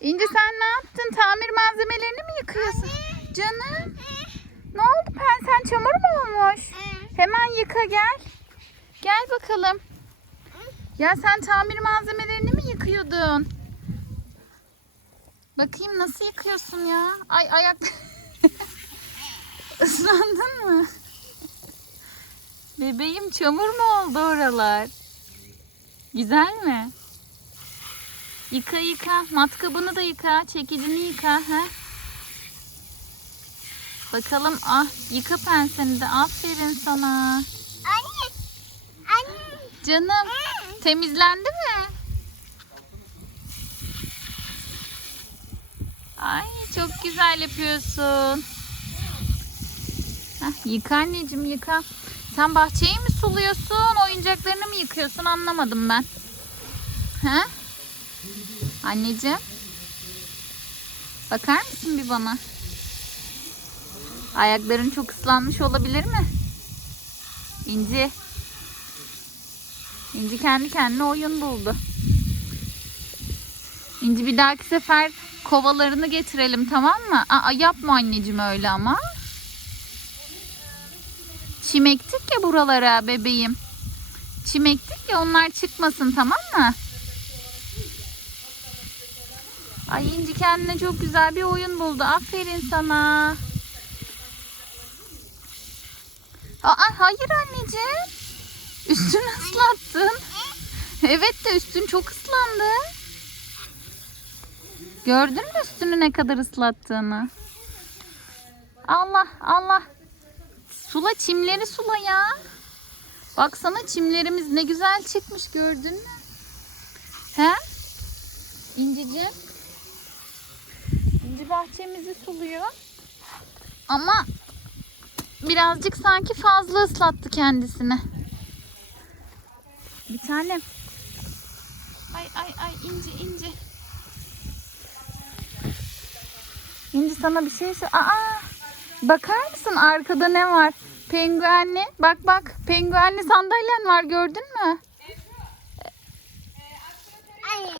İnci sen ne yaptın? Tamir malzemelerini mi yıkıyorsun? Canım. Ne oldu Pen? Sen çamur mu olmuş? Hemen yıka gel. Gel bakalım. Ya sen tamir malzemelerini mi yıkıyordun? Bakayım nasıl yıkıyorsun ya? Ay ayak... Islandın mı? Bebeğim çamur mu oldu oralar? Güzel mi? Yıka yıka. Matkabını da yıka. Çekicini yıka. He? Bakalım. Ah yıka penseni de. Aferin sana. Anne. Anne. Canım. Temizlendi mi? Ay çok güzel yapıyorsun. Heh, yıka anneciğim yıka. Sen bahçeyi mi suluyorsun, oyuncaklarını mı yıkıyorsun anlamadım ben. He? Anneciğim. Bakar mısın bir bana? Ayakların çok ıslanmış olabilir mi? İnci. İnci kendi kendine oyun buldu. İnci bir dahaki sefer kovalarını getirelim tamam mı? Aa, yapma anneciğim öyle ama. Çim ektik ya buralara bebeğim. Çim ektik ya onlar çıkmasın tamam mı? Ay İnci kendine çok güzel bir oyun buldu. Aferin sana. Aa, hayır anneciğim. Üstünü ıslattın. Evet de üstün çok ıslandı. Gördün mü üstünü ne kadar ıslattığını? Allah Allah. Sula çimleri sula ya. Baksana çimlerimiz ne güzel çıkmış gördün mü? He? İnciciğim. İnci bahçemizi suluyor. Ama birazcık sanki fazla ıslattı kendisini. Bir tanem. Ay ay ay ince ince. İnci sana bir şey sor. Aa! Bakar mısın arkada ne var? Penguenli. Bak bak. Penguenli sandalyen var gördün mü?